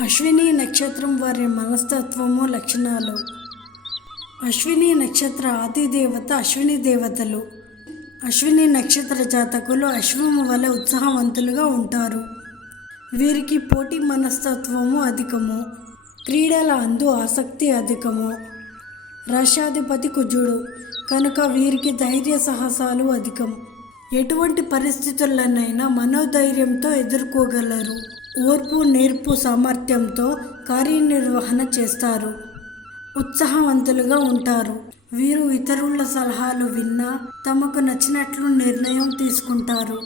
అశ్విని నక్షత్రం వారి మనస్తత్వము లక్షణాలు. అశ్విని నక్షత్ర ఆదిదేవత అశ్విని దేవతలు. అశ్విని నక్షత్ర జాతకులు అశ్వము వలె ఉత్సాహవంతులుగా ఉంటారు. వీరికి పోటీ మనస్తత్వము అధికము. క్రీడల అందు ఆసక్తి అధికము. రాశాధిపతి కుజుడు కనుక వీరికి ధైర్య సాహసాలు అధికం. ఎటువంటి పరిస్థితులనైనా మనోధైర్యంతో ఎదుర్కోగలరు. ఓర్పు నేర్పు సామర్థ్యంతో కార్యనిర్వహణ చేస్తారు. ఉత్సాహవంతులుగా ఉంటారు. వీరు ఇతరుల సలహాలు విన్నా తమకు నచ్చినట్లు నిర్ణయం తీసుకుంటారు.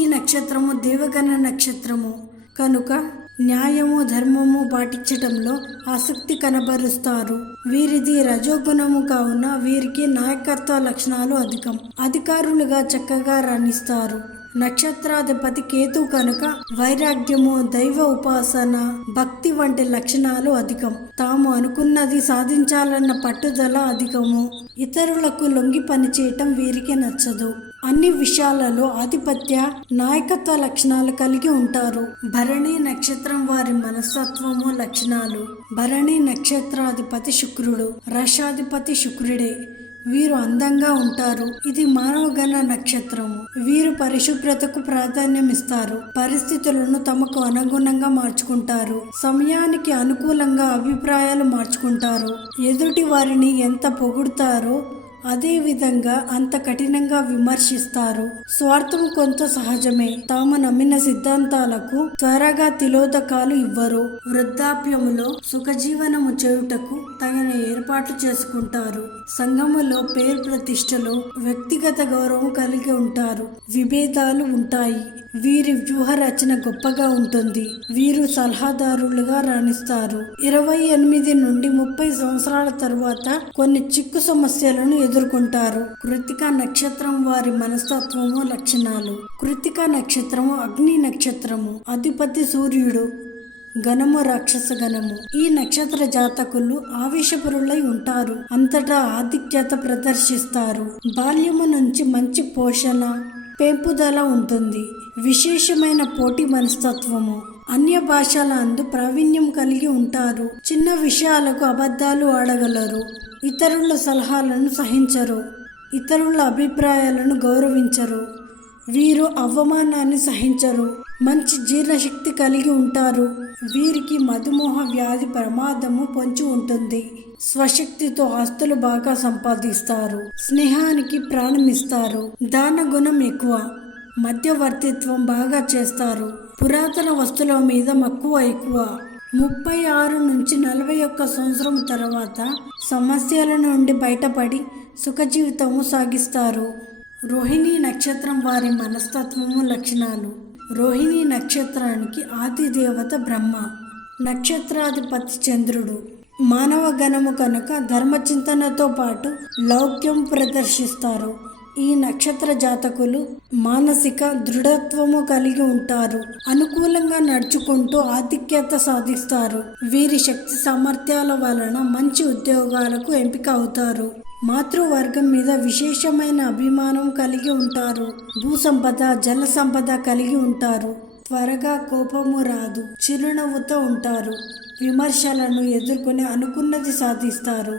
ఈ నక్షత్రము దేవగణ నక్షత్రము కనుక న్యాయము ధర్మము పాటించటంలో ఆసక్తి కనబరుస్తారు. వీరిది రజోగుణము కావున వీరికి నాయకత్వ లక్షణాలు అధికం. అధికారులుగా చక్కగా రాణిస్తారు. నక్షత్రాధిపతి కేతు కనుక వైరాగ్యము, దైవ ఉపాసన, భక్తి వంటి లక్షణాలు అధికం. తాము అనుకున్నది సాధించాలన్న పట్టుదల అధికము. ఇతరులకు లొంగి పనిచేయటం వీరికి నచ్చదు. అన్ని విషయాలలో ఆధిపత్య, నాయకత్వ లక్షణాలు కలిగి ఉంటారు. భరణి నక్షత్రం వారి మనస్తత్వము లక్షణాలు. భరణి నక్షత్రాధిపతి శుక్రుడు. రాశాధిపతి శుక్రుడే. వీరు అందంగా ఉంటారు. ఇది మానవగణ నక్షత్రము. వీరు పరిశుభ్రతకు ప్రాధాన్యం ఇస్తారు. పరిస్థితులను తమకు అనుగుణంగా మార్చుకుంటారు. సమయానికి అనుకూలంగా అభిప్రాయాలు మార్చుకుంటారు. ఎదుటి వారిని ఎంత పొగుడుతారో అదే విధంగా అంత కఠినంగా విమర్శిస్తారు. స్వార్థం కొంత సహజమే. తాము నమ్మిన సిద్ధాంతాలకు త్వరగా తిలోదకాలు ఇవ్వరు. వృద్ధాప్యములో సుఖజీవనము చేయుటకు తగిన ఏర్పాట్లు చేసుకుంటారు. సంఘములో పేరు ప్రతిష్టలు, వ్యక్తిగత గౌరవం కలిగి ఉంటారు. విభేదాలు ఉంటాయి. వీరి వ్యూహ రచన గొప్పగా ఉంటుంది. వీరు సలహాదారులుగా రాణిస్తారు. 28 నుండి 30 సంవత్సరాల తరువాత కొన్ని చిక్కు సమస్యలను ఎదుర్కొంటారు. కృత్తిక నక్షత్రం వారి మనస్తత్వము లక్షణాలు. కృత్తిక నక్షత్రము అగ్ని నక్షత్రము. అధిపతి సూర్యుడు. గణము రాక్షస గణము. ఈ నక్షత్ర జాతకులు ఆవేశపరులై ఉంటారు. అంతటా ఆధిక్యత ప్రదర్శిస్తారు. బాల్యము నుంచి మంచి పోషణ, పెంపుదల ఉంటుంది. విశేషమైన పోటీ మనస్తత్వము. అన్య భాషల అందు ప్రావీణ్యం కలిగి ఉంటారు. చిన్న విషయాలకు అబద్ధాలు ఆడగలరు. ఇతరుల సలహాలను సహించరు. ఇతరుల అభిప్రాయాలను గౌరవించరు. వీరు అవమానాన్ని సహించరు. మంచి జీర్ణశక్తి కలిగి ఉంటారు. వీరికి మధుమేహ వ్యాధి ప్రమాదము పొంచి ఉంటుంది. స్వశక్తితో ఆస్తులు బాగా సంపాదిస్తారు. స్నేహానికి ప్రాణమిస్తారు. దాన గుణం ఎక్కువ. మధ్యవర్తిత్వం బాగా చేస్తారు. పురాతన వస్తువుల మీద మక్కువ ఎక్కువ. 36 నుంచి 41 సంవత్సరం తర్వాత సమస్యల నుండి బయటపడి సుఖజీవితము సాగిస్తారు. రోహిణి నక్షత్రం వారి మనస్తత్వము లక్షణాలు. రోహిణి నక్షత్రానికి ఆది దేవత బ్రహ్మ. నక్షత్రాధిపతి చంద్రుడు. మానవ గణము కనుక ధర్మచింతనతో పాటు లౌక్యం ప్రదర్శిస్తారు. ఈ నక్షత్ర జాతకులు మానసిక దృఢత్వము కలిగి ఉంటారు. అనుకూలంగా నడుచుకుంటూ ఆధిక్యత సాధిస్తారు. వీరి శక్తి సామర్థ్యాల వలన మంచి ఉద్యోగాలకు ఎంపిక అవుతారు. మాతృవర్గం మీద విశేషమైన అభిమానం కలిగి ఉంటారు. భూసంపద, జల సంపద కలిగి ఉంటారు. త్వరగా కోపము రాదు. చిరునవ్వుతో ఉంటారు. విమర్శలను ఎదుర్కొని అనుకున్నది సాధిస్తారు.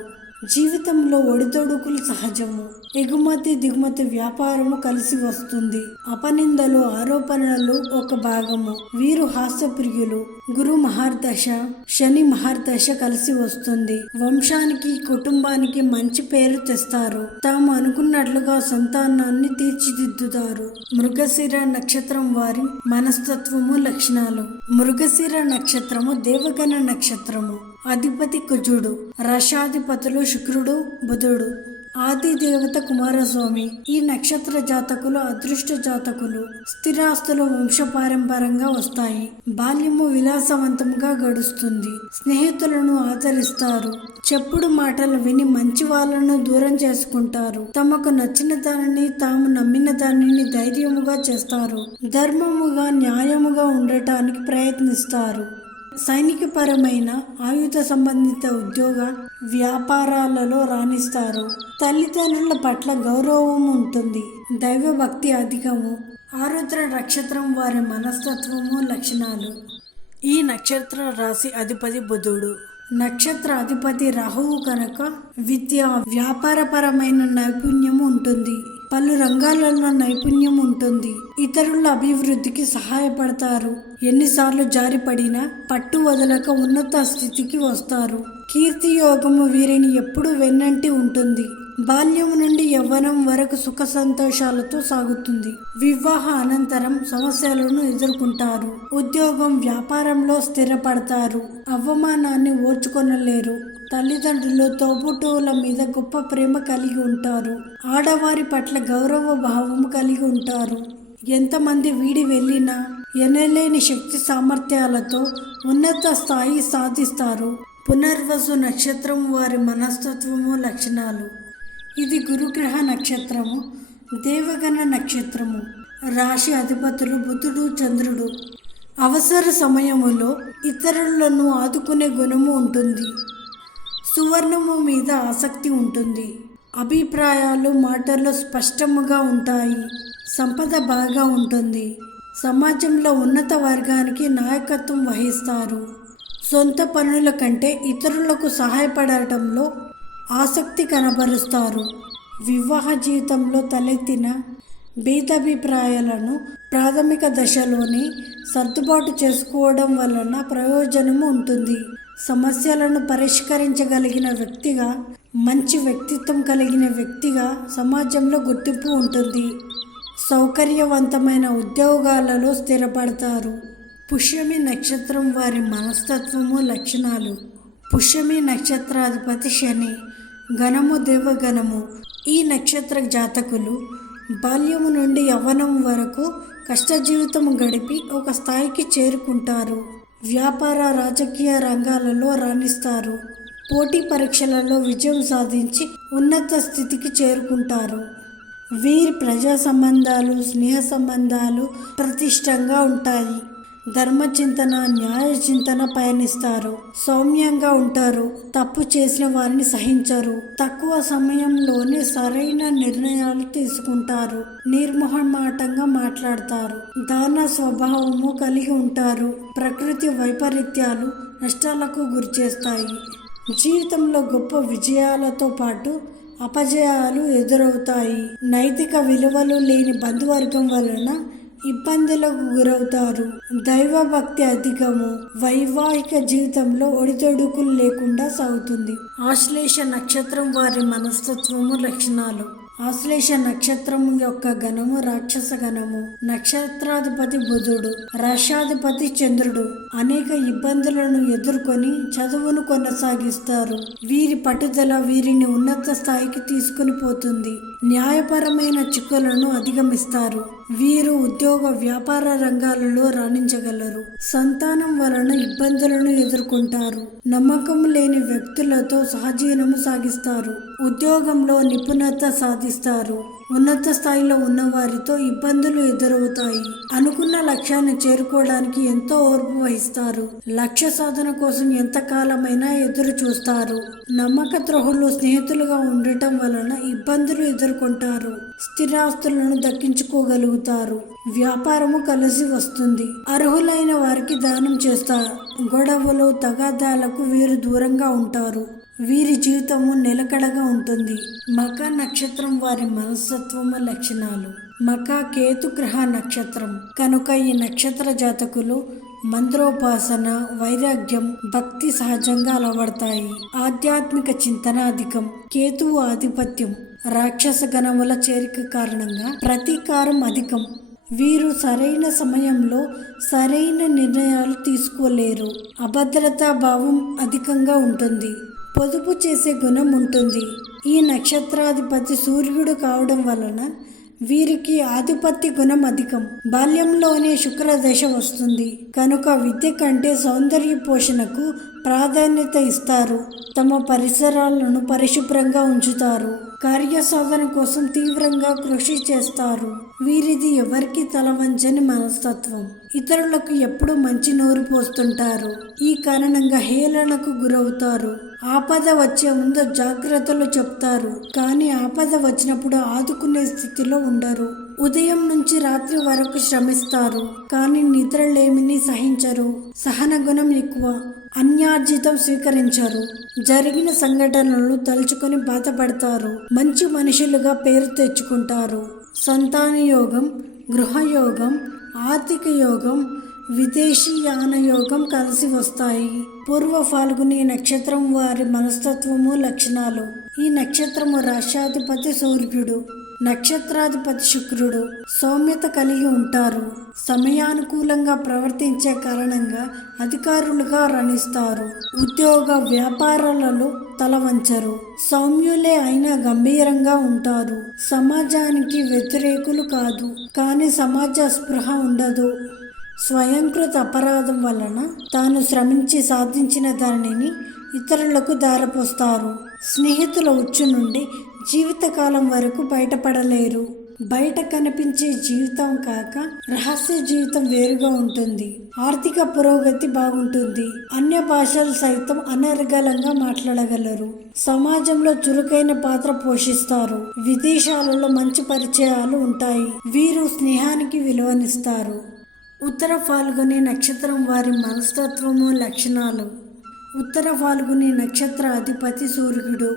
జీవితంలో ఒడిదొడుకులు సహజము. ఎగుమతి దిగుమతి వ్యాపారము కలిసి వస్తుంది. అపనిందలు, ఆరోపణలు ఒక భాగము. వీరు హాస్యప్రియులు. గురు మహర్దశ, శని మహర్దశ కలిసి వస్తుంది. వంశానికి, కుటుంబానికి మంచి పేరు తెస్తారు. తాము అనుకున్నట్లుగా సంతానాన్ని తీర్చిదిద్దుతారు. మృగశిర నక్షత్రం వారి మనస్తత్వము లక్షణాలు. మృగశిర నక్షత్రము దేవగణ నక్షత్రము. అధిపతి కుజుడు. రాశాధిపతులు శుక్రుడు, బుధుడు. ఆది దేవత కుమారస్వామి. ఈ నక్షత్ర జాతకులు అదృష్ట జాతకులు. స్థిరాస్తులు వంశపారంపరంగా వస్తాయి. బాల్యము విలాసవంతంగా గడుస్తుంది. స్నేహితులను ఆదరిస్తారు. చెప్పుడు మాటలు విని మంచి వాళ్ళను దూరం చేసుకుంటారు. తమకు నచ్చిన దానిని, తాము నమ్మిన దానిని ధైర్యముగా చేస్తారు. ధర్మముగా, న్యాయముగా ఉండటానికి ప్రయత్నిస్తారు. సైనికపరమైన, ఆయుధ సంబంధిత ఉద్యోగ వ్యాపారాలలో రాణిస్తారు. తల్లిదండ్రుల పట్ల గౌరవం ఉంటుంది. దైవభక్తి అధికము. ఆరుద్ర నక్షత్రం వారి మనస్తత్వము లక్షణాలు. ఈ నక్షత్ర రాశి అధిపతి బుధుడు. నక్షత్ర అధిపతి రాహువు కనుక విద్య, వ్యాపారపరమైన నైపుణ్యం ఉంటుంది. పలు రంగాలలో నైపుణ్యం ఉంటుంది. ఇతరుల అభివృద్ధికి సహాయపడతారు. ఎన్నిసార్లు జారిపడినా పట్టు వదలక ఉన్నత స్థితికి వస్తారు. కీర్తి యోగము వీరిని ఎప్పుడూ వెన్నంటి ఉంటుంది. బాల్యం నుండి యవ్వనం వరకు సుఖ సంతోషాలతో సాగుతుంది. వివాహ అనంతరం సమస్యలను ఎదుర్కొంటారు. ఉద్యోగం, వ్యాపారంలో స్థిరపడతారు. అవమానాన్ని ఓర్చుకొనలేరు. తల్లిదండ్రులు, తోబుట్టువుల మీద గొప్ప ప్రేమ కలిగి ఉంటారు. ఆడవారి పట్ల గౌరవ భావం కలిగి ఉంటారు. ఎంతమంది వీడి వెళ్ళినా ఎనలేని శక్తి సామర్థ్యాలతో ఉన్నత స్థాయి సాధిస్తారు. పునర్వసు నక్షత్రం వారి మనస్తత్వము, లక్షణాలు. ఇది గురుగ్రహ నక్షత్రము, దేవగణ నక్షత్రము. రాశి అధిపతులు బుధుడు, చంద్రుడు. అవసర సమయములో ఇతరులను ఆదుకునే గుణము ఉంటుంది. సువర్ణము మీద ఆసక్తి ఉంటుంది. అభిప్రాయాలు, మాటలు స్పష్టముగా ఉంటాయి. సంపద బాగా ఉంటుంది. సమాజంలో ఉన్నత వర్గానికి నాయకత్వం వహిస్తారు. సొంత పనుల కంటే ఇతరులకు సహాయపడటంలో ఆసక్తి కనబరుస్తారు. వివాహ జీవితంలో తలెత్తిన భేదాభిప్రాయాలను ప్రాథమిక దశలోనే సర్దుబాటు చేసుకోవడం వలన ప్రయోజనము ఉంటుంది. సమస్యలను పరిష్కరించగలిగిన వ్యక్తిగా, మంచి వ్యక్తిత్వం కలిగిన వ్యక్తిగా సమాజంలో గుర్తింపు ఉంటుంది. సౌకర్యవంతమైన ఉద్యోగాలలో స్థిరపడతారు. పుష్యమి నక్షత్రం వారి మనస్తత్వము, లక్షణాలు. పుష్యమి నక్షత్రాధిపతి శని. గణము దేవగణము. ఈ నక్షత్ర జాతకులు బాల్యము నుండి యవ్వనం వరకు కష్టజీవితం గడిపి ఒక స్థాయికి చేరుకుంటారు. వ్యాపార, రాజకీయ రంగాలలో రాణిస్తారు. పోటీ పరీక్షలలో విజయం సాధించి ఉన్నత స్థితికి చేరుకుంటారు. వీరి ప్రజా సంబంధాలు, స్నేహ సంబంధాలు ప్రతిష్టంగా ఉంటాయి. ధర్మచింతన, న్యాయ చింతన పయనిస్తారు. సౌమ్యంగా ఉంటారు. తప్పు చేసిన వారిని సహించరు. తక్కువ సమయంలోనే సరైన నిర్ణయాలు తీసుకుంటారు. నిర్మోహమాటంగా మాట్లాడతారు. దాన స్వభావము కలిగి ఉంటారు. ప్రకృతి వైపరీత్యాలు నష్టాలకు గురిచేస్తాయి. జీవితంలో గొప్ప విజయాలతో పాటు అపజయాలు ఎదురవుతాయి. నైతిక విలువలు లేని బంధువర్గం వలన ఇబ్బందులకు గురవుతారు. దైవభక్తి అధికము. వైవాహిక జీవితంలో ఒడిదొడుకులు లేకుండా సాగుతుంది. ఆశ్లేష నక్షత్రం వారి మనస్తత్వము, లక్షణాలు. ఆశ్లేష నక్షత్రం యొక్క గణము రాక్షస గణము. నక్షత్రాధిపతి బుధుడు. రాష్ట్రాధిపతి చంద్రుడు. అనేక ఇబ్బందులను ఎదుర్కొని చదువును కొనసాగిస్తారు. వీరి పట్టుదల వీరిని ఉన్నత స్థాయికి తీసుకుని పోతుంది. న్యాయపరమైన చిక్కులను అధిగమిస్తారు. వీరు ఉద్యోగ, వ్యాపార రంగాలలో రాణించగలరు. సంతానం వలన ఇబ్బందులను ఎదుర్కొంటారు. నమ్మకం లేని వ్యక్తులతో సహజీవనము సాగిస్తారు. ఉద్యోగంలో నిపుణత సాధిస్తారు. ఉన్నత స్థాయిలో ఉన్న వారితో ఇబ్బందులు ఎదురవుతాయి. అనుకున్న లక్ష్యాన్ని చేరుకోవడానికి ఎంతో ఓర్పు వహిస్తారు. లక్ష్య సాధన కోసం ఎంతకాలమైనా ఎదురు చూస్తారు. నమ్మక ద్రోహులు స్నేహితులుగా ఉండటం వలన ఇబ్బందులు ఎదుర్కొంటారు. స్థిరాస్తులను దక్కించుకోగలుగుతారు. వ్యాపారము కలిసి వస్తుంది. అర్హులైన వారికి దానం చేస్తారు. గొడవలు, తగాదాలకు వీరు దూరంగా ఉంటారు. వీరి జీవితము నిలకడగా ఉంటుంది. మక నక్షత్రం వారి మనస్తత్వము, లక్షణాలు. మక కేతుగ్రహ నక్షత్రం కనుక ఈ నక్షత్ర జాతకులు మంత్రోపాసన, వైరాగ్యం, భక్తి సహజంగా అలవడతాయి. ఆధ్యాత్మిక చింతన అధికం. కేతువు ఆధిపత్యం. రాక్షస గణముల చేరిక కారణంగా ప్రతీకారం అధికం. వీరు సరైన సమయంలో సరైన నిర్ణయాలు తీసుకోలేరు. అభద్రతా భావం అధికంగా ఉంటుంది. పొదుపు చేసే గుణం ఉంటుంది. ఈ నక్షత్రాధిపతి సూర్యుడు కావడం వలన వీరికి ఆధిపత్య గుణం అధికం. బాల్యంలోనే శుక్రదశ వస్తుంది కనుక విద్య కంటే సౌందర్య పోషణకు ప్రాధాన్యత ఇస్తారు. తమ పరిసరాలను పరిశుభ్రంగా ఉంచుతారు. కార్యసాధన కోసం తీవ్రంగా కృషి చేస్తారు. వీరిది ఎవరికి తలవంచని మనస్తత్వం. ఇతరులకు ఎప్పుడూ మంచి నోరు పోస్తుంటారు. ఈ కారణంగా హేళనకు గురవుతారు. ఆపద వచ్చే ముందు జాగ్రత్తలు చెప్తారు. కానీ ఆపద వచ్చినప్పుడు ఆదుకునే స్థితిలో ఉండరు. ఉదయం నుంచి రాత్రి వరకు శ్రమిస్తారు, కానీ నిద్రలేమిని సహించరు. సహన గుణం ఎక్కువ. అన్యార్జితం స్వీకరించరు. జరిగిన సంఘటనలు తలుచుకొని బాధపడతారు. మంచి మనుషులుగా పేరు తెచ్చుకుంటారు. సంతాన యోగం, గృహయోగం, ఆర్థిక యోగం, విదేశీయాన యోగం కలిసి వస్తాయి. పూర్వ ఫాల్గుని నక్షత్రం వారి మనస్తత్వము, లక్షణాలు. ఈ నక్షత్రము రాష్ట్రాధిపతి సూర్యుడు, నక్షత్రాధిపతి శుక్రుడు. సౌమ్యత కలిగి ఉంటారు. సమయానుకూలంగా ప్రవర్తించే కారణంగా అధికారులుగా రాణిస్తారు. ఉద్యోగ వ్యాపారాలలో తల వంచరు. సౌమ్యులే అయినా గంభీరంగా ఉంటారు. సమాజానికి వ్యతిరేకులు కాదు, కానీ సమాజ స్పృహ ఉండదు. స్వయంకృత అపరాధం వలన తాను శ్రమించి సాధించిన దానిని ఇతరులకు దారపోస్తారు. స్నేహితుల ఉచ్చు నుండి జీవితకాలం వరకు బయటపడలేరు. బయట కనిపించే జీవితం కాక రహస్య జీవితం వేరుగా ఉంటుంది. ఆర్థిక పురోగతి బాగుంటుంది. అన్య భాషలు సైతం అనర్గళంగా మాట్లాడగలరు. సమాజంలో చురుకైన పాత్ర పోషిస్తారు. విదేశాలలో మంచి పరిచయాలు ఉంటాయి. వీరు స్నేహానికి విలువనిస్తారు. ఉత్తర ఫాల్గుని నక్షత్రం వారి మనస్తత్వము, లక్షణాలు. ఉత్తర ఫాల్గుని నక్షత్ర అధిపతి సూర్యుడు,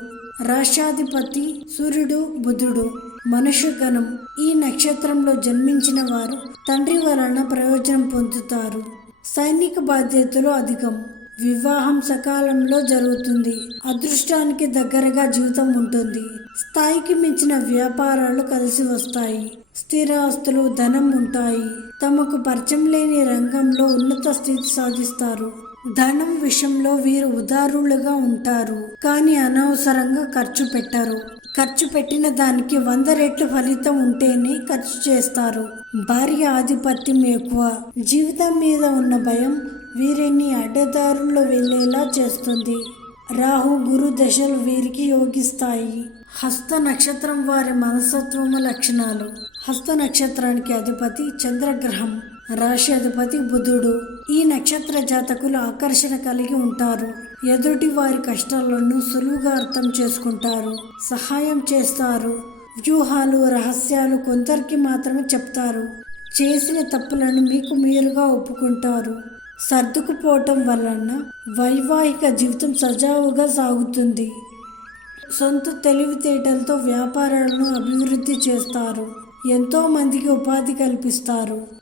రాష్ట్రాధిపతి సూర్యుడు, బుధుడు. మనుష్యగణం. ఈ నక్షత్రంలో జన్మించిన వారు తండ్రి వలన ప్రయోజనం పొందుతారు. సైనిక బాధ్యతలు అధికం. వివాహం సకాలంలో జరుగుతుంది. అదృష్టానికి దగ్గరగా జీవితం ఉంటుంది. స్థాయికి మించిన వ్యాపారాలు కలిసి వస్తాయి. స్థిరాస్తులు, ధనం ఉంటాయి. తమకు పరిచయం లేని రంగంలో ఉన్నత స్థితి సాధిస్తారు. ధనం విషయంలో వీరు ఉదారులుగా ఉంటారు, కానీ అనవసరంగా ఖర్చు పెట్టరు. ఖర్చు పెట్టిన దానికి 100 రెట్లు ఫలితం ఉంటేనే ఖర్చు చేస్తారు. భార్య ఆధిపత్యం ఎక్కువ. జీవితం మీద ఉన్న భయం వీరిని అడ్డదారుల్లో వెళ్ళేలా చేస్తుంది. రాహు, గురు దశలు వీరికి యోగిస్తాయి. హస్త నక్షత్రం వారి మనస్తత్వము, లక్షణాలు. హస్త నక్షత్రానికి అధిపతి చంద్రగ్రహం, రాశి అధిపతి బుధుడు. ఈ నక్షత్ర జాతకులు ఆకర్షణ కలిగి ఉంటారు. ఎదుటి వారి కష్టాలను సులువుగా అర్థం చేసుకుంటారు, సహాయం చేస్తారు. వ్యూహాలు, రహస్యాలు కొందరికి మాత్రమే చెప్తారు. చేసిన తప్పులను మీకు మీరుగా ఒప్పుకుంటారు. సర్దుకుపోవటం వలన వైవాహిక జీవితం సజావుగా సాగుతుంది. సొంత తెలివితేటలతో వ్యాపారాలను అభివృద్ధి చేస్తారు. ఎంతో మందికి ఉపాధి కల్పిస్తారు.